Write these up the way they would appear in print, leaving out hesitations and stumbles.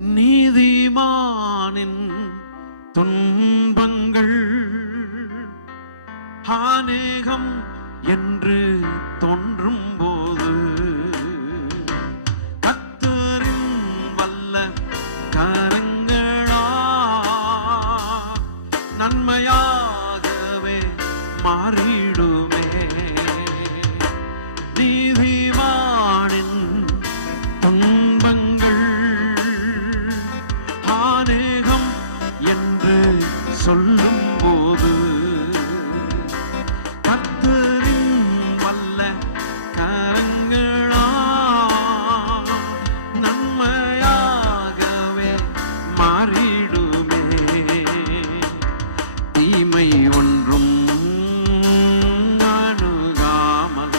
நீதிமானின் துன்பங்கள் அநேகம் என்று தோன்றும் போது கர்த்தரின் வல்ல கரங்களா நன்மையாகவே மாறிடுமே. நீதிமானின் துன்பங்கள் அநேகம் என்று சொல்லும் போது கர்த்தரின் வல்ல கரங்களா நன்மையாகவே மாறிடுமே. தீமை ஒன்றும் அணுகாமல்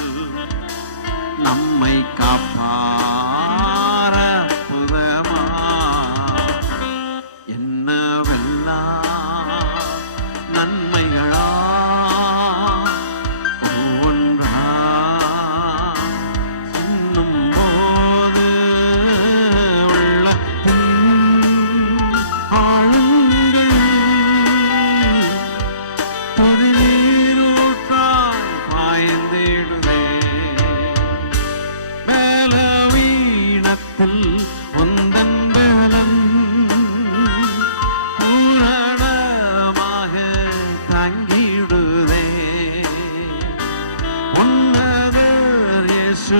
நம்மை காப்பார புதமா என்னவெல்லாம் நன்மைகளா ஒவ்வொன்றா சின்னும் போது உள்ளத்தின் ஆழங்கள் தொழிலூற்றாய் பாய்ந்திடுதே. பலவீனத்தில் உந்தன் பலன் பூரணமாக தாங்கிடுதே. உன்னதர் இயேசு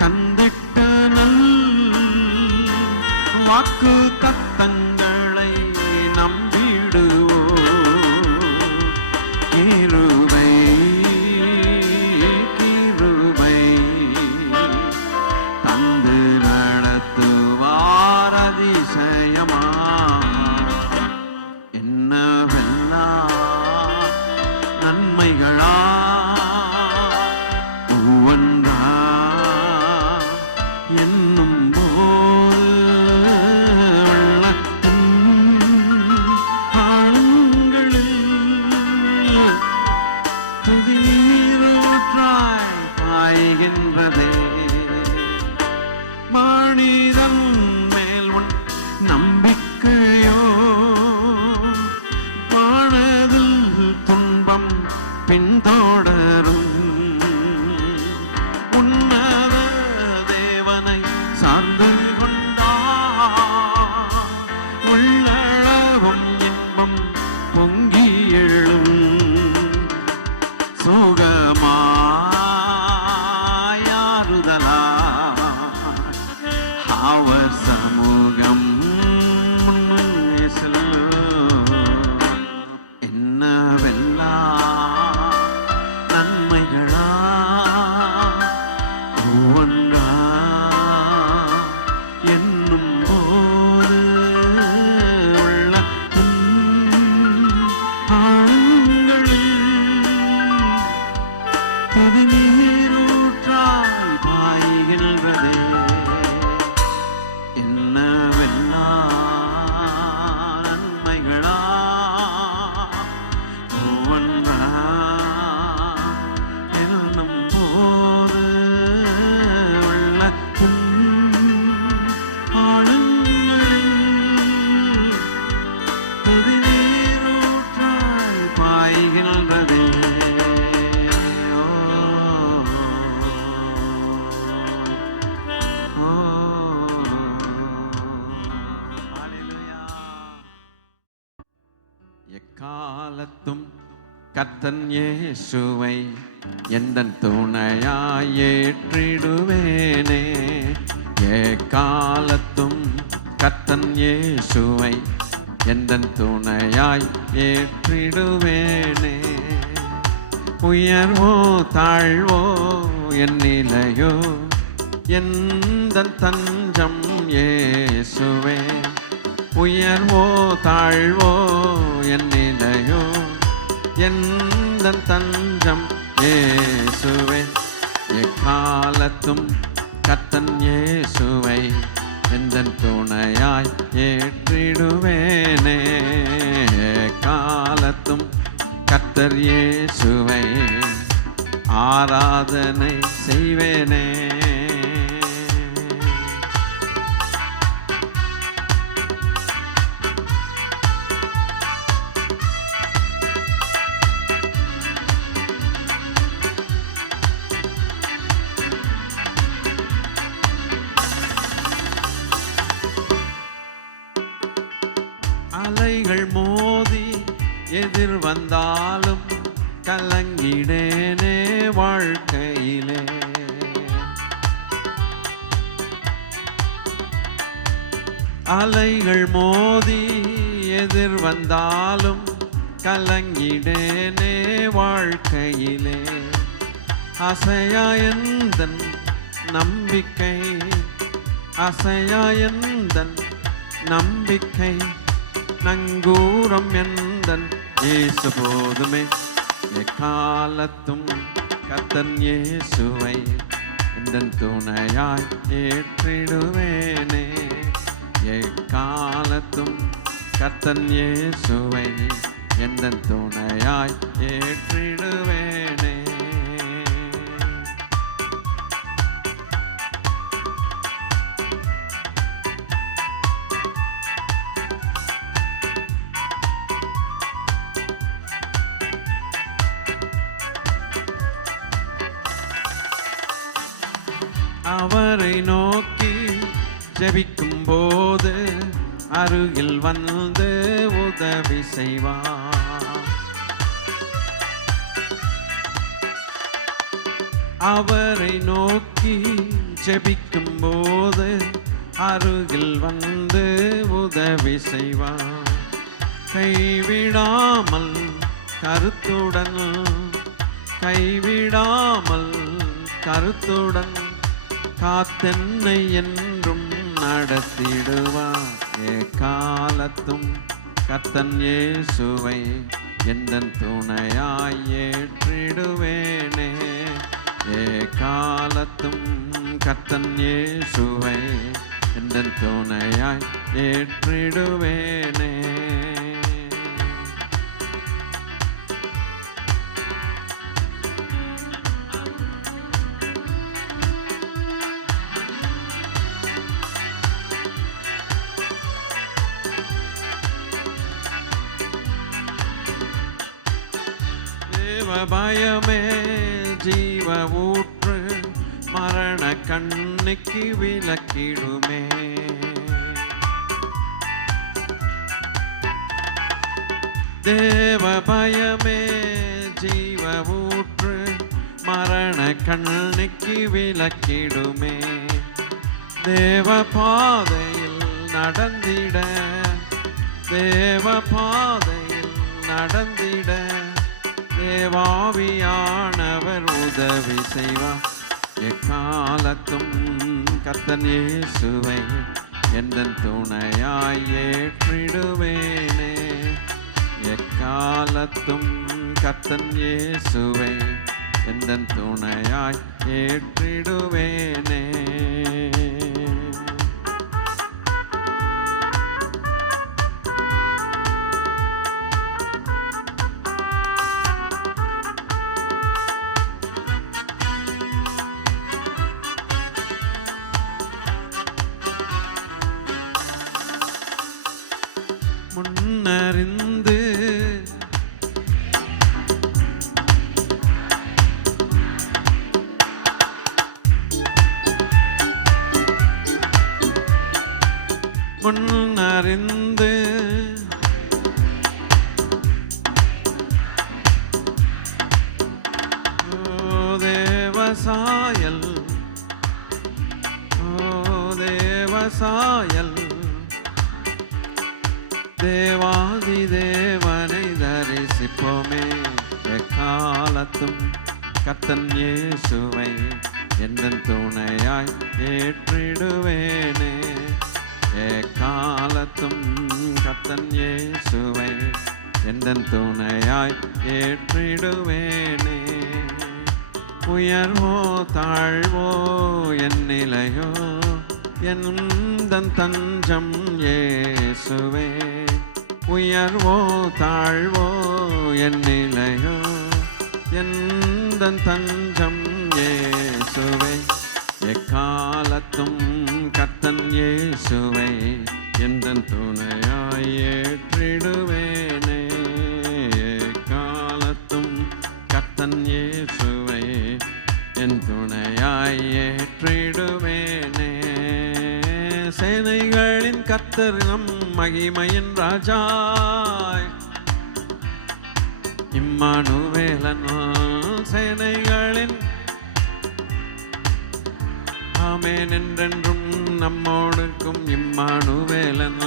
தந்திட்ட நல் வாக்கு தத்தங்களை நம்பிடுவோம். கிருபை கிருபை தந்து நடத்துவார் அதிசயமா என்னவெல்லாம் நன்மைகளா ஒவ்வொன்றா என்னும் போது உள்ளத்தின் ஆழங்களில் துதிநீரூற்றாய் பாய்கின்றதே. மனிதன் மேல் உன் நம்பிக்கையோ வானதில் துன்பம் பின்தொடரும். உன்னத தேவனை சார்ந்து கொண்டார் உள்ளளவும் இன்பம் பொங்கி எழும். சோகமாயாறுதலா அவர் சமூகம் முன்னே செல்லும். என்னவெல்லாம் நன்மைகளா ஒவ்வொன்றா என்னும் போது உள்ளத்தின் ஆழங்களில் துதிநீரூற்றாய் பாய்கின்றதே. என்னவெல்லாம் நன்மைகளா ஒவ்வொன்றா என்னும் போது உள்ளத்தின் ஆழங்களில் துதிநீரூற்றாய் பாய்கின்றதே. எக்காலத்தும் கர்த்தன் இயேசுவை எந்தன் துணையாய் ஏற்றிடுவேனே. எக்காலத்தும் கர்த்தன் இயேசுவை எந்தன் துணையாய் ஏற்றிடுவேனே. உயர்வோ தாழ்வோ என் நிலையோ எந்தன் தஞ்சம் இயேசுவே. உயர்வோ தாழ்வோ என் நிலையோ எந்தன் தஞ்சம் இயேசுவே. எக்காலத்தும் கர்த்தன் இயேசுவை எந்தன் துணையாய் ஏற்றிடுவேனே. எக்காலத்தும் கர்த்தர் இயேசுவை ஆராதனை செய்வேனே. வந்தாலும் கலங்கிடேனே வாழ்க்கையிலே. அலைகள் மோதி எதிர் வந்தாலும் கலங்கிடேனே வாழ்க்கையிலே. அசையா எந்தன் நம்பிக்கை, அசையா எந்தன் நம்பிக்கை, நங்கூரம் எந்தன் இயேசு போதுமே. எக்காலத்தும் கர்த்தர் இயேசுவை எந்தன் துணையாய் ஏற்றிடுவேனே. எக்காலத்தும் கர்த்தர் இயேசுவை எந்தன் துணையாய் ஏற்றிடுவேனே. அவரை நோக்கி ஜெபிக்கும் போது அருகில் வந்து உதவி செய்வார். அவரை நோக்கி ஜெபிக்கும் போது அருகில் வந்து உதவி செய்வார். கைவிடாமல் கருத்துடன், கைவிடாமல் கருத்துடன் காத்தென்னை என்றும் நடத்திடுவார். எக்காலத்தும் கர்த்தர் இயேசுவை எந்தன் துணையாய் ஏற்றிடுவேனே. எக்காலத்தும் கர்த்தர் இயேசுவை எந்தன் துணையாய் ஏற்றிடுவேனே. பயமே ஜீவ ஊற்று, மரண கண்ணிக்கு விலக்கிடுமே. தேவ பயமே ஜீவ ஊற்று, மரண கண்ணிக்கு விலக்கிடுமே. தேவ பாதையில் நடந்திட, தேவ பாதையில் நடந்திட தேவாவியானவர் உதவி செய்வார். எக்காலத்தும் கர்த்தர் இயேசுவை எந்தன் துணையாய் ஏற்றிடுவேனே. எக்காலத்தும் கர்த்தர் இயேசுவை எந்தன் துணையாய் ஏற்றிடுவேனே. முன்னறிந்து முன்னறிந்து தேவசாயல், தேவசாயல் தேவாதி தேவனை தரிசிப்போமே. எக்காலத்தும் கர்த்தர் இயேசுவை எந்தன் துணையாய் ஏற்றிடுவேனே. எக்காலத்தும் கர்த்தர் இயேசுவை எந்தன் துணையாய் ஏற்றிடுவேனே. உயர்வோ தாழ்வோ என் நிலையோ எந்தன் தஞ்சம் இயேசுவே. உயர்வோ தாழ்வோ என் நிலையோ எந்தன் தஞ்சம் இயேசுவே. எக்காலத்தும் கர்த்தர் இயேசுவை எந்தன் துணையாய் ஏற்றிடுவேனே. எக்காலத்தும் கர்த்தர் இயேசுவை என் துணையாய் ஏற்றிடுவேனே. சேனைகளின் கர்த்தர் நம் மகிமையின் ராஜாய், இம்மானுவேலன் சேனைகளின் ஆமென் என்றென்றும் நம்மோடுக்கும் இம்மானுவேலன்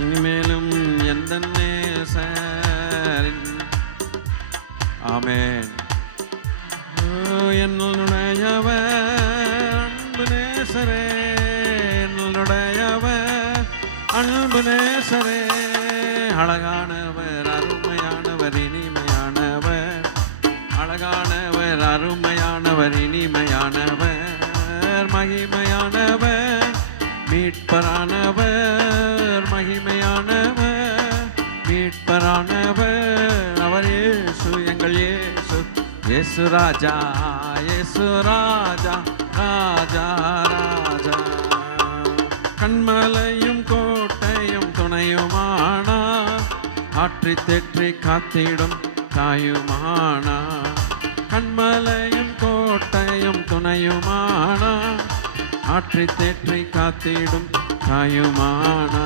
இனிமேலும் எந்த நேசரின் ஆமென் என்னுடையவர் அன்பு நேசரே என்னுடையவர் அன்பு நேசரே அழகானவர் அருமையானவர் இனிமையானவர் அழகானவர் அருமையானவர் இனிமையானவர் மகிமையானவர் மீட்பரானவர் மகிமையானவர் மீட்பரானவர் அவர் இயேசு எங்கள் இயேசு இயேசு ராஜா இயேசு ராஜா ராஜா ராஜா கண்மலையும் கோட்டையும் துணையுமானா ஆற்றி தேற்றி காத்திடும் தாயுமானா கண்மலையும் கோட்டையும் துணையுமானா ஆற்றி தேற்றி காத்திடும் தாயுமானா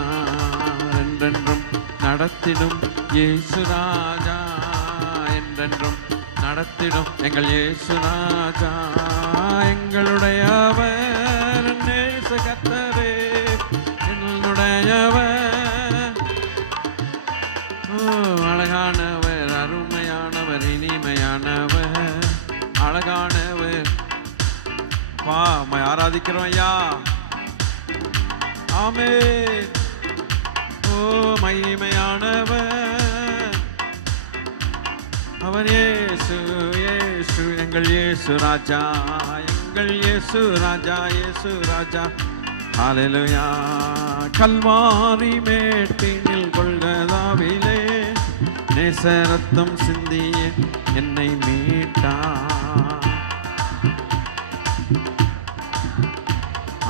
என்றென்றும் நடத்திடும் இயேசு ராஜா என்றென்றும் நடத்திடும் எங்கள் இயேசு ராஜா எங்களுடையவர் நேச கர்த்தரே என்னுடையவர் அழகானவர் அருமையானவர் இனிமையானவர் அழகானவர் ஆராதிக்கிறோம் ஐயா ஆமென் மகிமையானவர் அவர் இயேசு இயேசு எங்கள் இயேசு ராஜா எங்கள் இயேசு ராஜா இயேசு ராஜா ஹல்லேலூயா கல்வாரி மேட்டினில் கொல்கதாவிலே நேச ரத்தம் சிந்திய என்னை மீட்டார்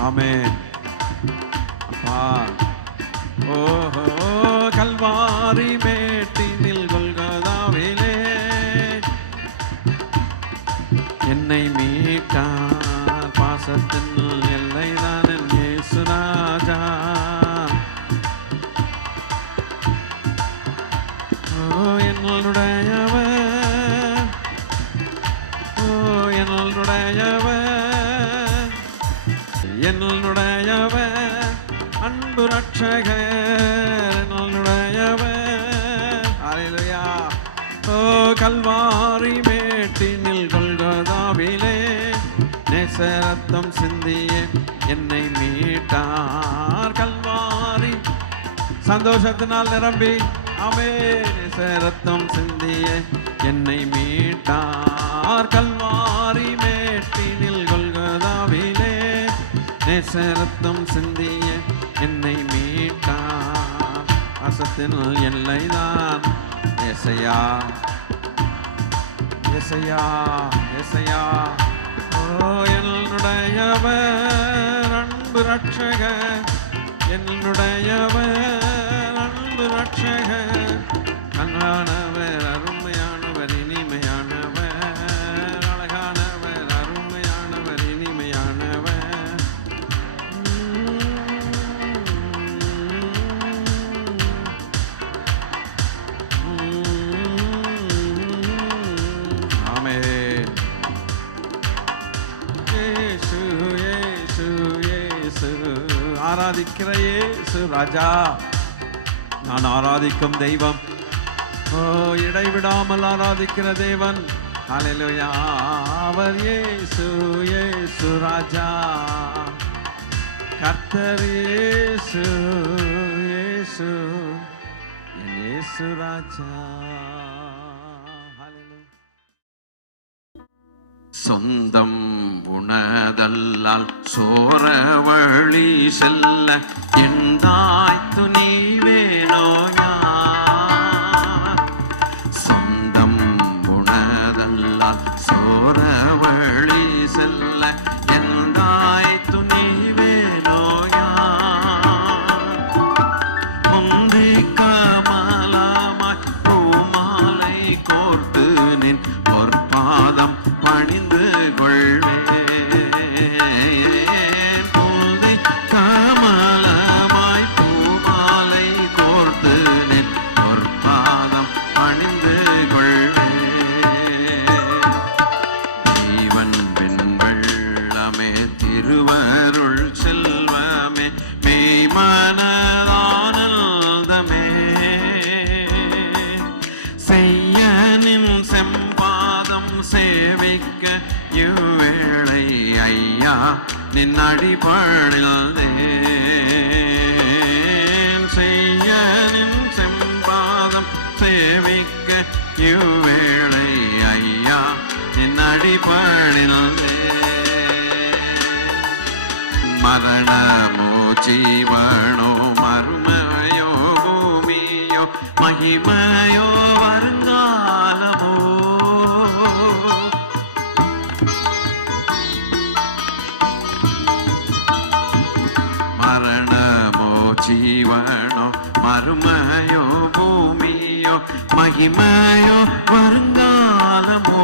ஆமென் அப்பா ஓஹோ கல்வாரி மேட்டினில் கொல்கதாவிலே என்னை மீட்டார் பாசத்தின் எல்லைதான் என் இயேசு ராஜா என்னுடையவர் என்னுடையவர் என்னுடையவர் அன்பு ரட்சகர் என்னுடையவர் ஹல்லேலூயா கல்வாரி மேட்டினில் கொல்கதாவிலே நேச ரத்தம் சிந்திய என்னை மீட்டார் கல்வாரி சந்தோஷத்தினால் நிரம்பி ஆமென் நேச ரத்தம் சிந்திய என்னை மீட்டார் கல்வாரி மேட்டினில் கொல்கதாவிலே நேச ரத்தம் சிந்திய என்னை மீட்டார் பாசத்தின் எல்லைதான் ஏசையா ஏசையா ஏசையா என்னுடையவர் அன்பு ரட்சகர் என்னுடையவர் அன்பு ரட்சகர் அழகானவர் அருமையானவர் இனிமையானவர் அழகானவர் அருமையானவர் இனிமையானவர் ஆமென் இயேசு இயேசு இயேசு ஆராதிக்கிற இயேசு ராஜா நான் ஆராதிக்கும் தெய்வம் இடைவிடாமல் ஆராதிக்கிற தேவன் ஹல்லேலூயா அவர் இயேசு இயேசு ராஜா கர்த்தர் இயேசு இயேசு என் இயேசு ராஜா சொந்தம் உணதல்லால் சோர வழி செல்ல எந்தாய் துணிவேனோ சொந்தம் உணதல்லால் சோர வழி செல்ல எந்தாய் துணிவேனோ முந்தி கமலமாய் பூமாலை கோர்த்து நின் பொற்பாதம் பணிந்து கொள்வேன் புந்தி கமலமாய் பூ நடிபணிந்தேன் செய்ய நின் செம்பாதம் சேவிக்க இவ்வேளை ஐயா என் நடிபணிந்தேன் மரணமோ ஜீவனோ மறுமையோ பூமியோ மகிமையோ வருங்காலமோ மரணமோ ஜீவனோ மறுமையோ பூமியோ மகிமையோ வருங்காலமோ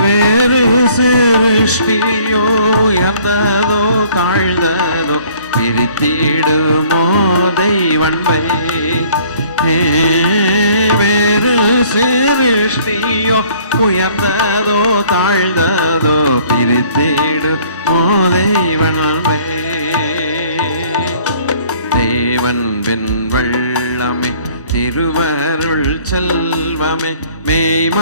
வேறு சிருஷ்டியோ உயர்ந்ததோ தாழ்ந்ததோ பிரித்திடுமோ தெய்வன்மை வேறு சிருஷ்டியோ உயர்ந்ததோ தாழ்ந்ததோ பிரித்திடுமோ தெய்வன்மை தேவன் பின் வெள்ளமே திருவருள் செல்வமே மெய்மனதானந்தமே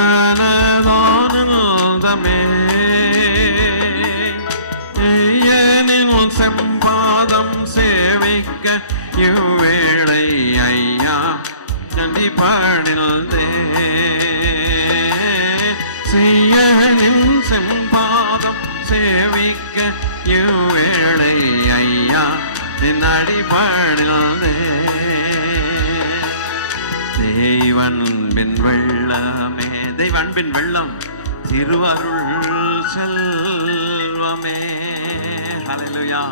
ஐயனின் செம்பாதம் சேவிக்க இவ்வேளை ஐயா நடிபணிந்தே செய்யனின் செம்பாதம் சேவிக்க இவ்வேளை ஐயா நடிபணிந்தே தெய்வன்பின் வெள்ளமே தெய்வன்பின் வெள்ளம் திருவருள் செல்வமே ஹல்லேலூயா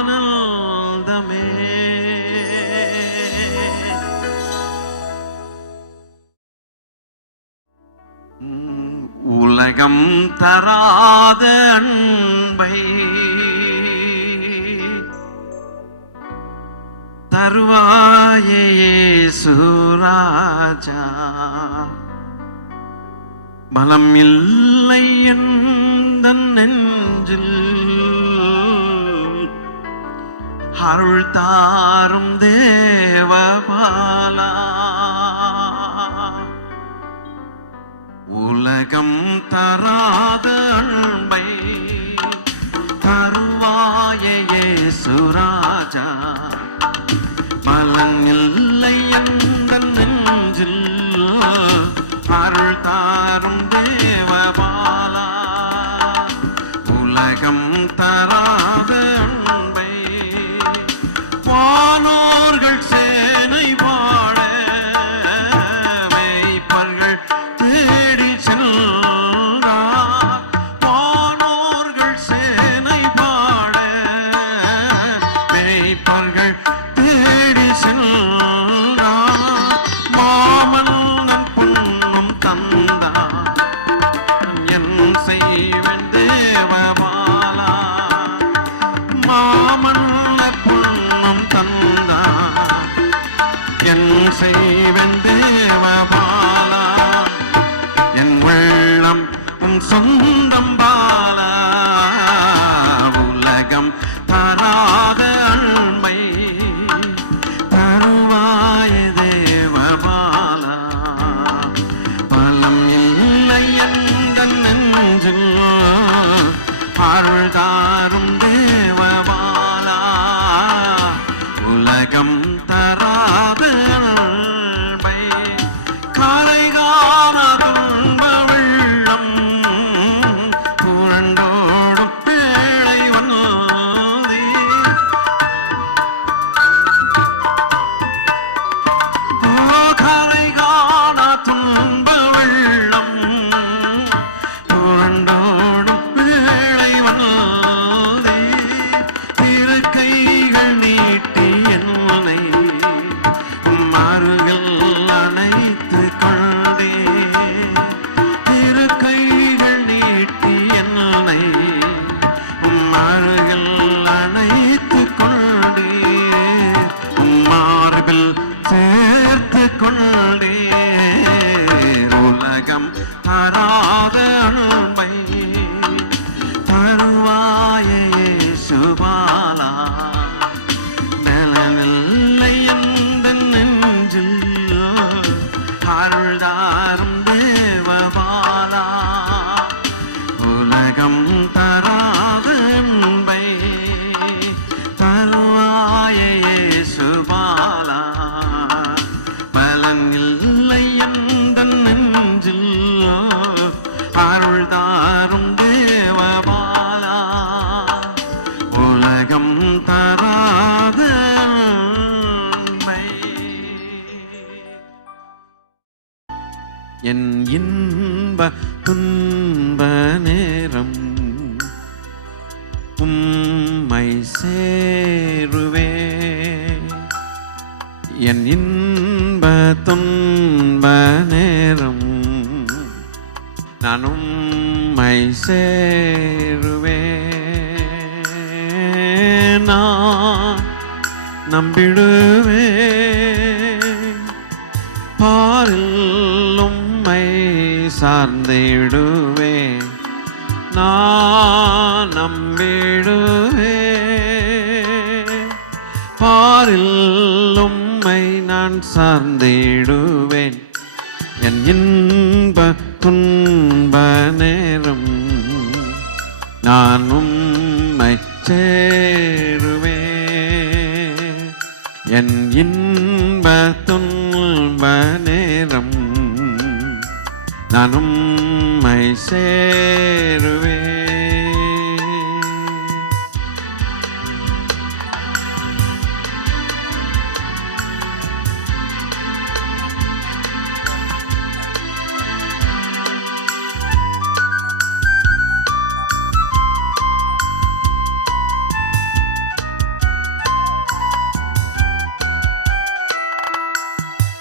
மெய்மனதானந்தமே உலகம் தராத அன்பை தருவாயே இயேசுராஜா பலம் இல்லை எந்தன் நெஞ்சில் அருள் தாரும் தேவபாலா உலகம் தராத அன்பை தருவாயே இயேசுராஜா பலன் இல்லை எந்தன் நெஞ்சில் அருள் தாரும் தேவபாலா உலகம் தராத அன்பை வானோர்கள் சேனை பாட மேய்ப்பர்கள் தேடி சென்றார் வானோர்கள் சேனை பாட மேய்ப்பர்கள் தேடி சென்றார் மாமன்னன் பொன்னும் தந்தார் என் செய்வன் தேவபாலா மாமன்னன் பொன்னும் தந்தார் என் செய்வன் தேவபாலா என் வெள்ளம் உன் சொந்தம் பாலா உலகம் தராத அண்மை தருவாய தேவபாலா பலம் இல்லை எந்தன் நெஞ்சில் அருள் தாரும் தேவபாலா உலகம் தராத அன்பை காலைகால துன்ப வெள்ளம் புரண்டோடும் பேழை வந்தே காலைகால துன்ப வெள்ளம் புரண்டோடும் பேழை வந்தே உலகம் தராத அன்பை தருவாய இயேசுபாலா. பலன் இல்லை எந்தன் நெஞ்சில் அருள் தாரும் தேவபாலா. உலகம் தராத அன்பை என் இன்ப துன்ப நேரம் உம்மை சேருவே. என் இன்ப துன்ப நேரம் நான் உம்மை சேருவே. நான் நம்பிடுவே பாரில் உம்மை சார்ந்திடுவே. நான் நம்பிடுவே பாரில் உம்மை நான் சார்ந்திடுவேன். என் இன்ப துன்ப நேரம் நான் உம்மை சேருவே. என் இன்ப துன்ப நேரம் நான் உம்மை சேருவே.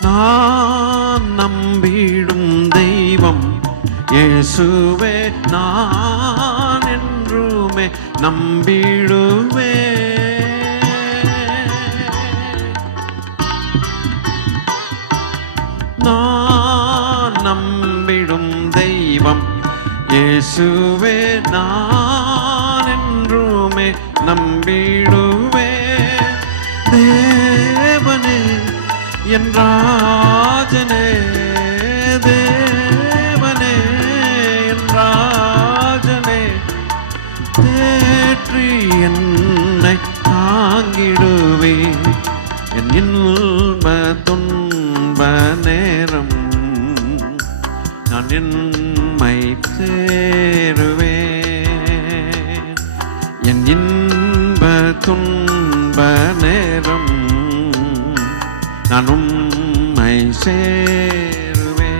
நான் நம்பிடும் தெய்வம் இயேசுவே, நான் என்றுமே நம்பிடுவே. நான் நம்பிடும் தெய்வம் இயேசுவே, நான் என்றுமே நம்பிடுவே. தேவனே என் ராஜனே, தேவனே என் ராஜனே, தேற்றி என்னை தாங்கிடுவே. என் இன்ப துன்ப நேரம் நான் என்னை சேருவே. என் இன்ப துன்ப நேரம் நான் உம்மை சேருவே.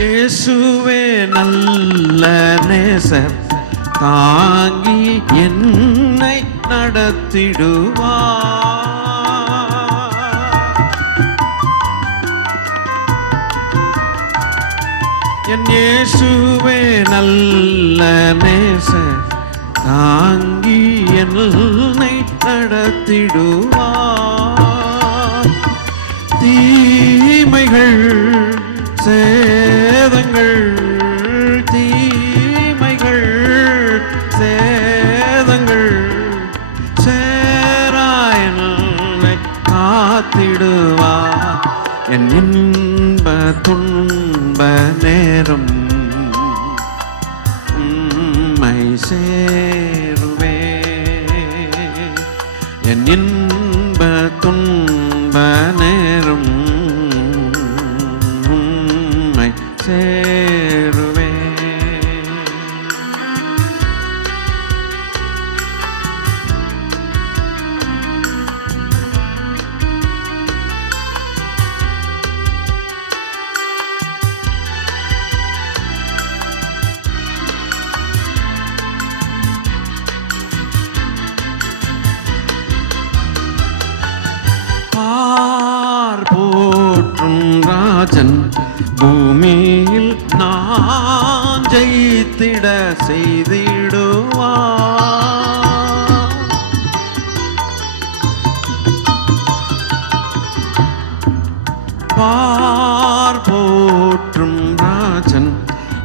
இயேசுவே நல்ல நேசர், தாங்கி என்னை நடத்திடுவார். என் இயேசுவே நல்ல நேசர், தாங்கி என்னை நடத்திடுவார். தீமைகள் சேதங்கள், தீமைகள் சேதங்கள் சேராயனை காத்திடுவார். என் இன்ப துன்ப நேரம் உம்மை சேருவே. என் இன்ப துன்ப நேரம் சேருவே. பார் போற்றும் ராஜன் பூமியில் நான் நான் ஜெயித்திட செய்திடுவார். பார் போற்றும் ராஜன்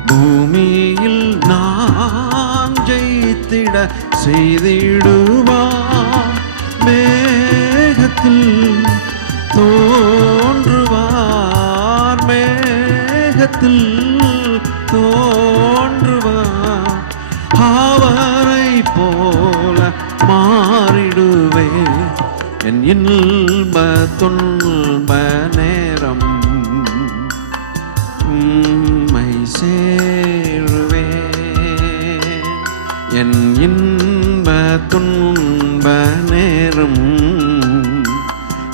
பூமியில் நான் ஜெயித்திட செய்திடுவார். மேகத்தில் தோன்றுவார், மேகத்தில் தோன்றுவார். அவரை போல மாறிடுவே என் இன்ப துன்ப நேரம் உம்மை சேருவே. என் இன்ப துன்ப நேரம்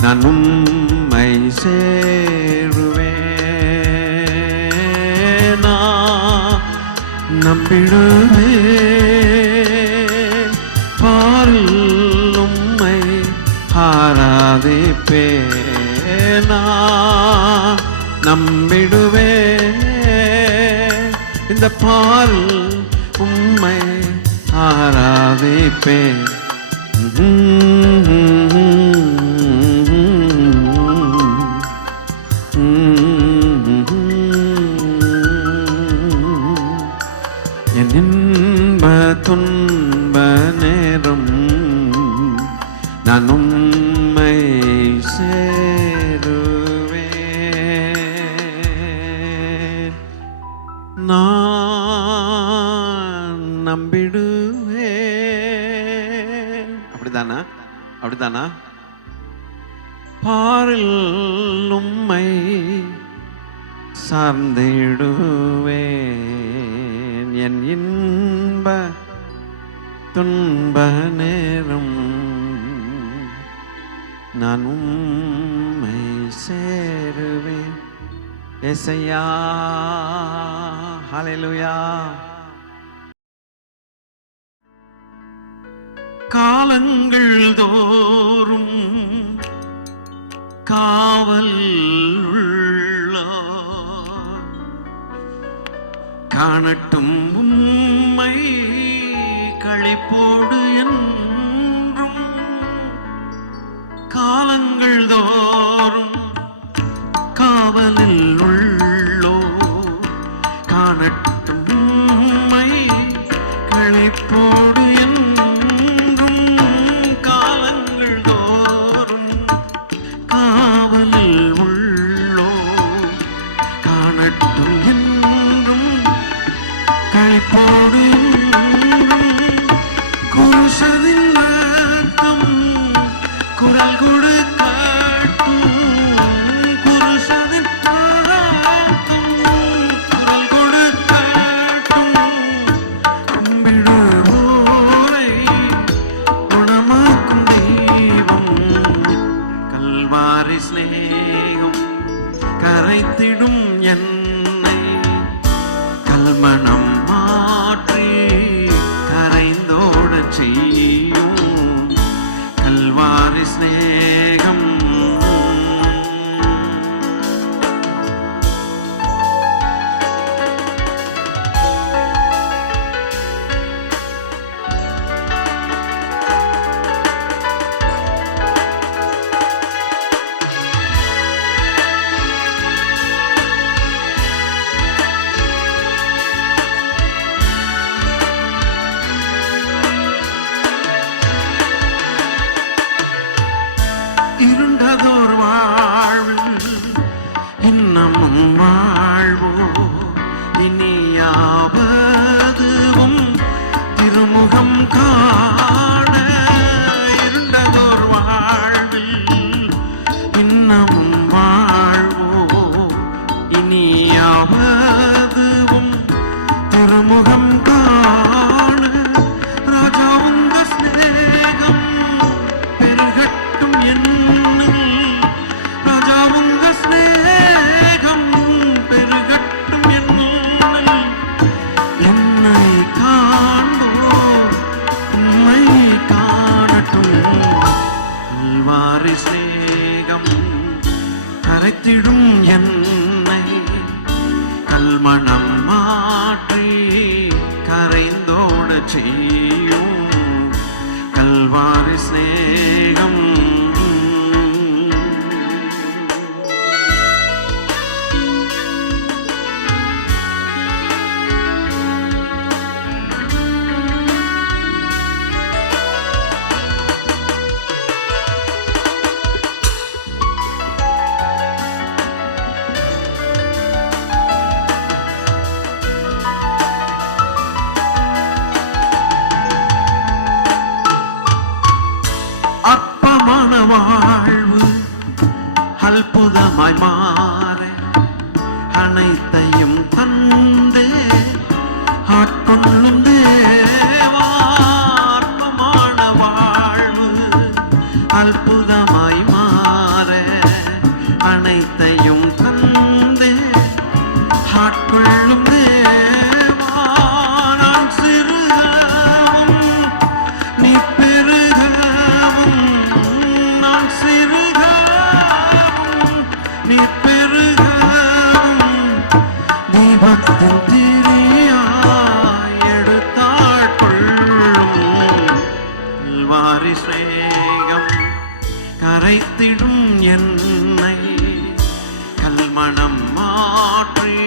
நான் உம்மை சேருவே. நான் நம்பிடுவே பாரில் உம்மை ஆராதிப்பே. நான் நம்பிடுவே இந்த பாரில் உம்மை ஆராதிப்பே. என் இன்ப துன்ப நேரம் நான் உம்மை சேருவேன். நான் நம்பிடுவேன். அப்படிதானா? அப்படிதானா? பாரில் உம்மை சார்ந்திடுவேன். என் இன்ப துன்ப நேரம் நான் உம்மை சேருவேன். ஏசையா, ஹல்லேலூயா. காலங்கள் தோறும் காவல் உள்ளார், காணட்டும் உம்மை களிப்போடு என்றும். காலங்கள் தோறும் காவலில் உள்ளோ, காணட்டும் உம்மை களிப்போடு என்றும். காலங்கள் தோறும் காவலில் உள்ளோ, காணட்டும் என்றும் களிப்போடு என்றும். குருஷதின் ரத்தம் குரல் கொடுக்கட்டும், குருஷதின் ரத்தம் குரல் கொடுக்கட்டும். கும்பிடுவோரை குணமாக்கும் தெய்வம், கல்வாரி சிநேகம் கரைத்திடும் என்னை. கல்மணம் மாற்றி கரைந்தோட செய்யும் கல்வாரி சிநேகம். இருண்டதோர் வாழ்வு இன்னமும் வாழ்வோ, இனியாவதுவும் திருமுகம் காண. இருண்டதோர் வாழ்வில் இன்னமும் வாழ்வோ, இனியாவதுவும் திருமுகம் காண. ராஜா உங்க சிநேகம் பெருகட்டும் என்னில், ராஜா உங்க சிநேகம் பெருகட்டும் என்னில். அற்புதமாய் மாற அனைத்தையும் தந்தே ஆட்கொள்ளும் தேவார்ப்பமான வாழ்வு அற்புதமாய் மாற அனைத்தையும் தந்தே ஆட்கொள்ளும் தேவா நான் சிறுகவும் நீ பெருகவும் நான் சிறுகவும் நீ பெருகவும் தீபத்தின் திரியாய் எடுத்தாட்கொள்ளும் கல்வாரி சேகம் கரைத்திடும் என்னை கல்மணம் மாற்றி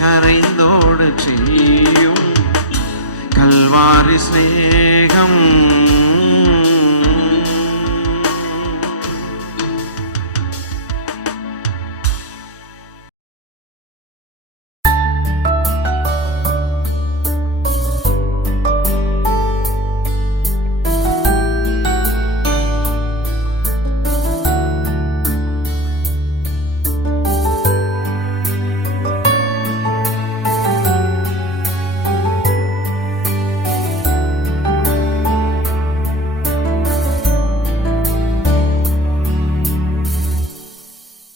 கரைந்தோட செய்யும் கல்வாரி